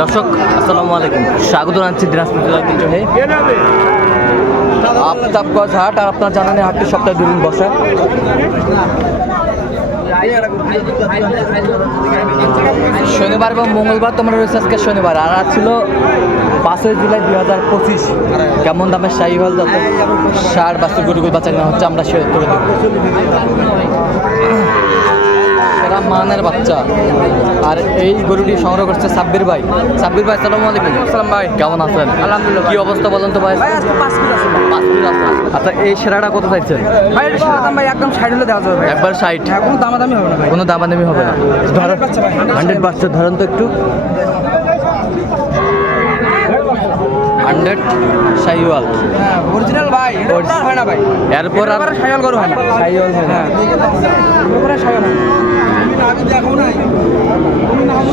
দর্শক, আসসালামু আলাইকুম। স্বাগত জানাচ্ছি দিনাজপুর জেলার ঐতিহ্যে আফতাবগঞ্জ হাট, আর আপনার জানানে হাটটি সপ্তাহে দুদিন বসে। শনিবার এবং মঙ্গলবার তোমরা রয়েছে আজকে শনিবার, আর আজ ছিল পাঁচই জুলাই দুই হাজার পঁচিশ। কেমন দামের শাহি হল যত ষাট বাস্তু গুটি গুটি বাচ্চা হচ্ছে, আমরা সে তুলে দেবো সেরা মানের বাচ্চা। আর এই গরুটি সংগ্রহ করছে সাব্বির ভাই। সাব্বির ভাই সালাম আলাইকুম। সালাম ভাই। কেমন আছেন? আলহামদুলিল্লাহ। কি অবস্থা বলেন তো ভাই। আচ্ছা এই সেরাটা কত চাইছেন? ভাই এটা সেটা দাম ভাই একদম সাইড হলে দেওয়া যাবে একবার ষাট। হ্যাঁ কোনো দামাদামি হবে না কোনো দামাদামি হবে না। ধরেন বাচ্চা হান্ড্রেড পার্সেন্ট ধরেন তো একটু। হান্ড্রেড হ্যাঁ অরিজিনাল ভাই এটা হয় না ভাই। এরপর আর সায়াল গরু হয় না। শাহিওয়াল হয় না। হ্যাঁ সায়াল আমি দেখো নাই।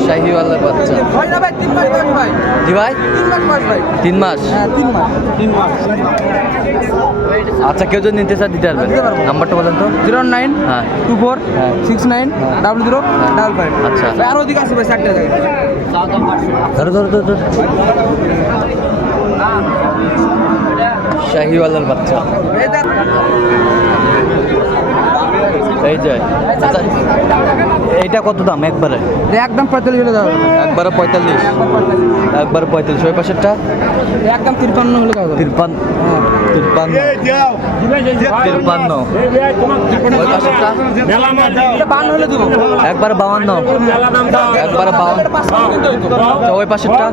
শাহিওয়ালের বাচ্চা। হয় না ভাই তিন মাস বয়স ভাই। জি ভাই? তিন মাস বয়স ভাই। তিন মাস। হ্যাঁ তিন মাস। তিন মাস। আচ্ছা কেউ যদি নিতে চান দিতে পারবেন নাম্বারটা বলেন তো। জিরো নাইন হ্যাঁ। টু ফোর হ্যাঁ। Six nine. Double zero. Double five. আচ্ছা। ভাই আরও ওদিকে আছে ভাই চারটে জায়গায়। ধরো ধরো ধরো ধরো। শাহিওয়ালের বাচ্চা। এই যে। এইটা কত দাম একবারে? একদম পঁয়তাল্লিশ হলে দেওয়া একবারে পঁয়তাল্লিশ। একবারে পঁয়তাল্লিশ। ওই পাশেরটা? একদম তিরপান্ন হলে তিরপান্ন। একবারে বাউান্ন। একবারে বাউান্ন। আচ্ছা, ওই পাশেরটা?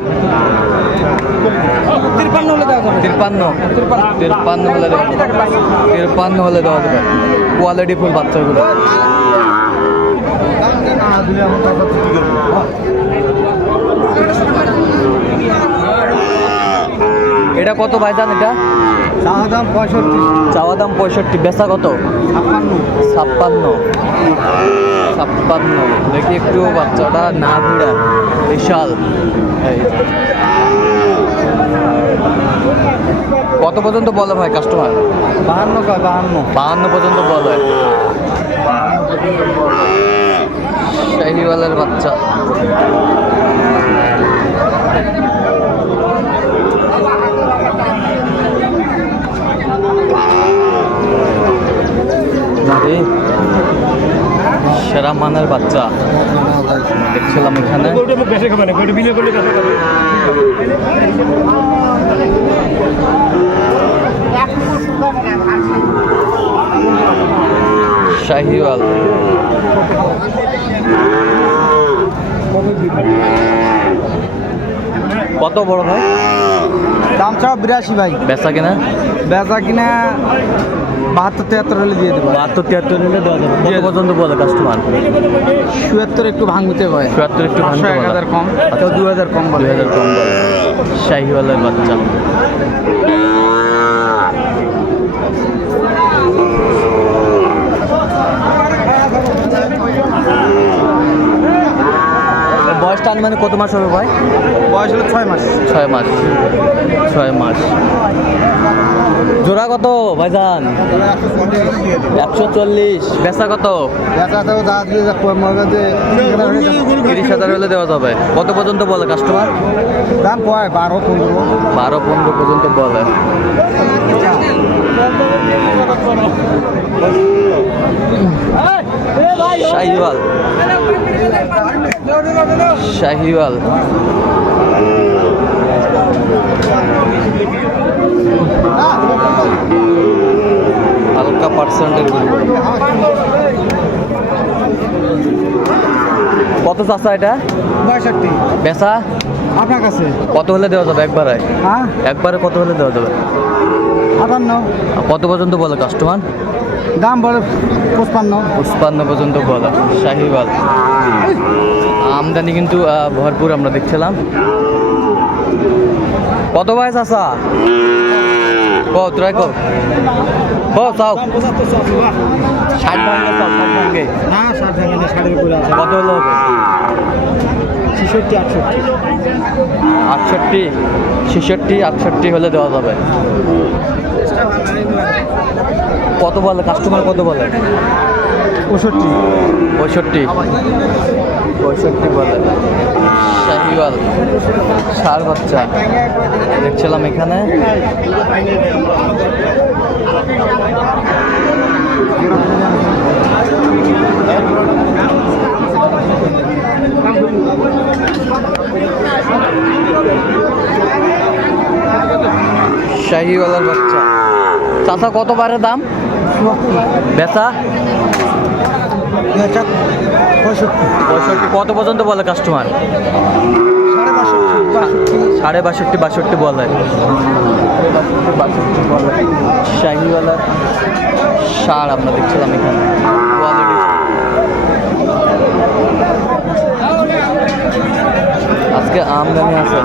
তিরপান্ন হলে দেওয়া হলে দেওয়া তিরপান্ন হলে দেওয়া যাবে। কোয়ালিটি ফুল বাচ্চাগুলো। এটা কত ভাইজান এটা? চাওয়া দাম পঁয়ষট্টি। চাওয়া দাম পঁয়ষট্টি বেচা কত? ছাপ্পান্ন। ছাপ্পান্ন। দেখি একটু বাচ্চাটা না ঘুরা বিশাল। কত পর্যন্ত বলে ভাই কাস্টমার বাহান্ন কয় বাহান্ন। বাহান্ন পর্যন্ত বলে। শাহিওয়ালের বাচ্চা। আরে, সেরা মানের বাচ্চা। দেখছিলাম এখানে। শাহিওয়াল। কত বড় ভাই? দাম চাও বিরাশি ভাই। বেচা কিনা? বেচা কিনা বাহাত্তর তিয়াত্তর হলে দিয়ে দেবো। বাহাত্তর তিয়াত্তর নিলে দেওয়া যাবে। কত পর্যন্ত বলে কাস্টমার চুয়াত্তর একটু ভাঙতে হয়। চুয়াত্তর একটু ভাঙতে এক হাজার কম। আচ্ছা দু হাজার কম বলে। হাজার কম বলে। শাহিওয়ালের বাচ্চা। বয়সটা মানে কত মাস হবে ভাই? বয়স হলো ছয় মাস। ছয় মাস। ছয় মাস। জোড়া কত ভাইজান? একশো চল্লিশ। বেচা কত? তিরিশ হাজার হলে দেওয়া যাবে। কত পর্যন্ত বলে কাস্টমার দাম কয় বারো পনেরো বারো পনেরো পর্যন্ত বলে। শাহিওয়াল। শাহিওয়াল। হালকা পার্সেন্টের কত চাষা এটা? পঁয়ষট্টি। বেচা? আপনার কাছে? কত হলে দেওয়া যাবে? একবারে? হ্যাঁ। একবারে কত হলে দেওয়া যাবে? আটান্ন। কত পর্যন্ত বলে কাস্টমার দাম বলে পঁচপান্ন। পুষ্পান্ন পর্যন্ত বলে। শাহিওয়াল। আমদানি কিন্তু ভরপুর আমরা দেখছিলাম। কত বয়স আসা ক ট্রাই কর ক চাও। ষাট ভাঙ্গে চাও ষাট ভাঙ্গে না ষাট ভাঙে না ষাটের উপরে আছে। কত হলে? হবে ছেষট্টি আটষট্টি। আটষট্টি? ছেষট্টি আটষট্টি হলে দেওয়া যাবে। কত বলে? কাস্টমার কত বলে? পঁয়ষট্টি। পঁয়ষট্টি। পঁয়ষট্টি বলে। শাহিওয়াল ষাড় বাচ্চা। দেখছিলাম এখানে। শাহিওয়ালার বাচ্চা। চাচা, কত বারে দাম? বেচা? পঁয়ষট্টি। কত পর্যন্ত বলে কাস্টমার সাড়ে বাষট্টি বাষট্টি বলে। বাষট্টি বলে শাহিওয়ালার সার আমরা দেখছিলাম এখানে। আজকে আমদানি আছে।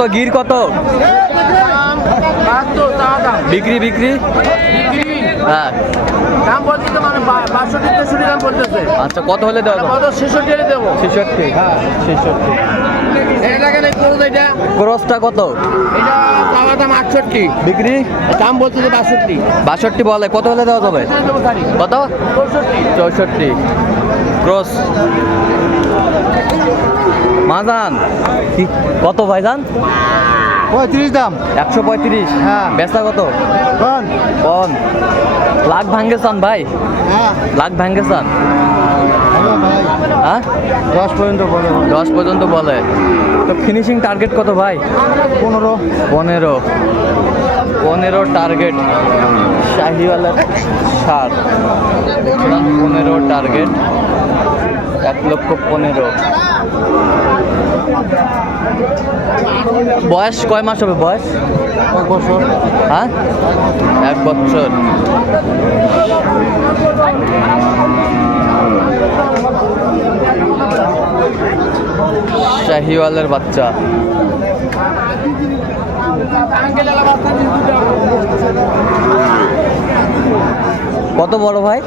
কত? গির কত? বিক্রি বিক্রি? হ্যাঁ। দাম মানে বাষট্টি দাম বলতেছে আচ্ছা কত হলে কত দেবো এটা ক্রসটা কত? এটা দাম আটষট্টি বিক্রি? দাম বলছে যে বাষট্টি বাষট্টি বলে। কত হলে দেওয়া যাবে? কত? চৌষট্টি। চৌষট্টি। ক্রস। মাজান কত ভাইজান? পঁয়ত্রিশ দাম। একশো পঁয়ত্রিশ। হ্যাঁ। বেচা কত? কোন? কন? লাখ ভাঙ্গে চান ভাই? হ্যাঁ। লাখ ভাঙ্গে চান? হ্যাঁ? দশ পর্যন্ত বলে দশ পর্যন্ত বলে। তো ফিনিশিং টার্গেট কত ভাই? পনেরো। পনেরো। পনেরো টার্গেট শাহিওয়ালার সার পনেরো টার্গেট এক লক্ষ পনেরো। বয়স কয় মাস হবে বয়স? এক বছর। হ্যাঁ? এক বছর। শাহিওয়ালের বাচ্চা। কত বড় ভাই?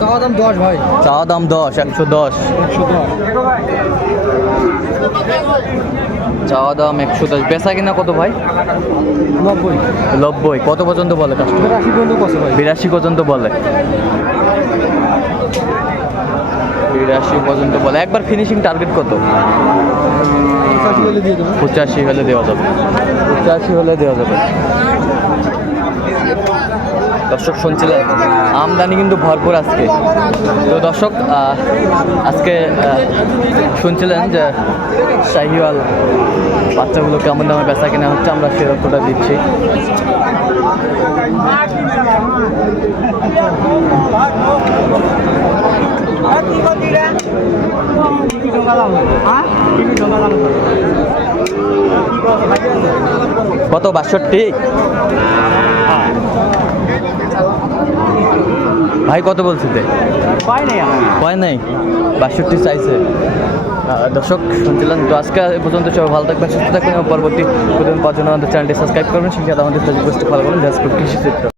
চাওয়া দাম দশ ভাই। চাওয়া দাম দশ একশো দশ। একশো দশ। চাওয়া দাম একশো দশ। বেচা কিনা কত ভাই? নব্বই। নব্বই। কত পর্যন্ত বলে বিরাশি পর্যন্ত বলে। বিরাশি পর্যন্ত বলে। একবার ফিনিশিং টার্গেট কত? পঁচাশি হলে দেওয়া যাবে। পঁচাশি হলে দেওয়া যাবে। দর্শক শুনছিলেন, আমদানি কিন্তু ভরপুর আজকে। তো দর্শক আজকে শুনছিলেন যে শাহিওয়াল বাচ্চাগুলো কেমন দামে বেচা কেনা হচ্ছে, আমরা সে তথ্যটা দিচ্ছি। কত? বাষট্টি? ভাই কত বলছিতে পাই নাই নাই? বাষট্টি চাইছে। দর্শক শুনছিলেন? তো আজকে এ পর্যন্ত সবাই ভালো থাকবেন সুস্থ থাকবেন এবং পরবর্তী প্রতিদিন পাওয়ার জন্য আমাদের চ্যানেলটি সাবস্ক্রাইব করবেন। সেই সাথে আমাদের ফেসবুক পেজটি ফলো করুন ফেসবুক কৃষি চিত্র।